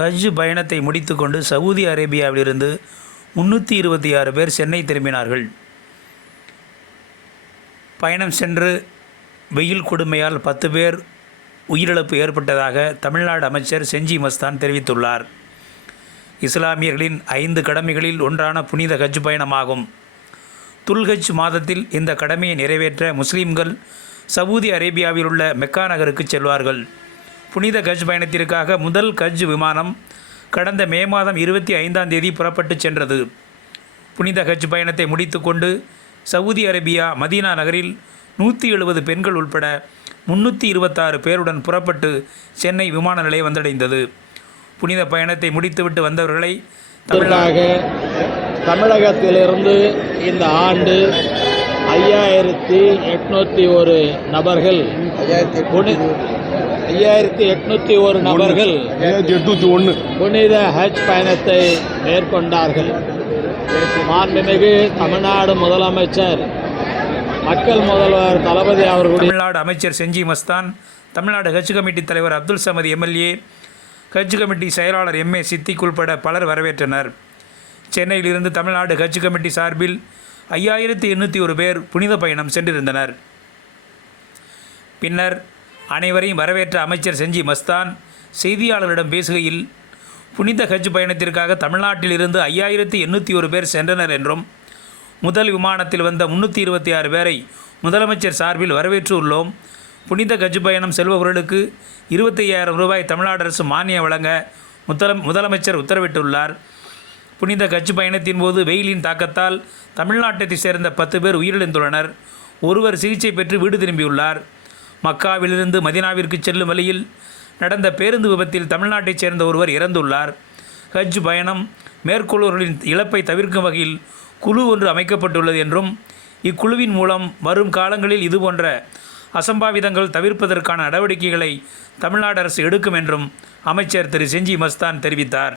ஹஜ் பயணத்தை முடித்துக்கொண்டு சவுதி அரேபியாவிலிருந்து முன்னூற்றி இருபத்தி ஆறு பேர் சென்னை திரும்பினார்கள். பயணம் சென்று வெயில் கொடுமையால் பத்து பேர் உயிரிழப்பு ஏற்பட்டதாக தமிழ்நாடு அமைச்சர் செஞ்சி மஸ்தான் தெரிவித்துள்ளார். இஸ்லாமியர்களின் ஐந்து கடமைகளில் ஒன்றான புனித ஹஜ் பயணமாகும். துல்ஹஜ் மாதத்தில் இந்த கடமையை நிறைவேற்ற முஸ்லீம்கள் சவுதி அரேபியாவில் உள்ள மெக்கா நகருக்கு செல்வார்கள். புனித கஜ் பயணத்திற்காக முதல் கஜ் விமானம் கடந்த மே மாதம் இருபத்தி ஐந்தாம் தேதி புறப்பட்டு சென்றது. புனித ஹஜ் பயணத்தை முடித்துக்கொண்டு சவுதி அரேபியா மதீனா நகரில் நூற்றி எழுபது பெண்கள் உள்பட முன்னூற்றி இருபத்தாறு பேருடன் புறப்பட்டு சென்னை விமான நிலையம் வந்தடைந்தது. புனித பயணத்தை முடித்துவிட்டு வந்தவர்களை தமிழ்நாடு தமிழகத்திலிருந்து இந்த ஆண்டு ஐயாயிரத்தி எட்நூத்தி ஒரு நபர்கள். புனி- ஐயாயிரத்தி எட்நூத்தி ஒரு நபர்கள் ஐயாயிரத்தி எட்நூத்தி ஒன்று புனித ஹஜ் பயணத்தை மேற்கொண்டார்கள். மாண்புமிகு தமிழ்நாடு முதலமைச்சர் மக்கள் முதல்வர் தளபதி அவர்களுடைய தமிழ்நாடு அமைச்சர் செஞ்சி மஸ்தான் தமிழ்நாடு ஹஜ் கமிட்டி தலைவர் அப்துல் சமது எம்எல்ஏ ஹஜ் கமிட்டி செயலாளர் எம்ஏ சித்திக் உள்பட பலர் வரவேற்றனர். சென்னையிலிருந்து தமிழ்நாடு ஹஜ் கமிட்டி சார்பில் ஐயாயிரத்தி எண்ணூற்றி ஒரு பேர் புனித பயணம் சென்றிருந்தனர். பின்னர் அனைவரையும் வரவேற்ற அமைச்சர் செஞ்சி மஸ்தான் செய்தியாளர்களிடம் பேசுகையில் புனித ஹஜ் பயணத்திற்காக தமிழ்நாட்டிலிருந்து ஐயாயிரத்தி எண்ணூற்றி ஒரு பேர் சென்றனர் என்றும் முதல் விமானத்தில் வந்த முன்னூற்றி இருபத்தி ஆறு பேரை முதலமைச்சர் சார்பில் வரவேற்று உள்ளோம். புனித கஜ் பயணம் செல்பவர்களுக்கு இருபத்தையாயிரம் ரூபாய் தமிழ்நாடு அரசு மானியம் வழங்க முதல முதலமைச்சர் உத்தரவிட்டுள்ளார். புனித கட்சி பயணத்தின் போது வெயிலின் தாக்கத்தால் தமிழ்நாட்டை சேர்ந்த பத்து பேர் உயிரிழந்துள்ளனர். ஒருவர் சிகிச்சை பெற்று வீடு திரும்பியுள்ளார். மக்காவிலிருந்து மதினாவிற்கு செல்லும் வழியில் நடந்த பேருந்து விபத்தில் தமிழ்நாட்டைச் சேர்ந்த ஒருவர் இறந்துள்ளார். ஹஜ் பயணம் மேற்கொள்வோர்களின் இழப்பை தவிர்க்கும் வகையில் குழு ஒன்று அமைக்கப்பட்டுள்ளது என்றும் இக்குழுவின் மூலம் வரும் காலங்களில் இதுபோன்ற அசம்பாவிதங்கள் தவிர்ப்பதற்கான நடவடிக்கைகளை தமிழ்நாடு அரசு எடுக்கும் என்றும் அமைச்சர் திரு செஞ்சி மஸ்தான் தெரிவித்தார்.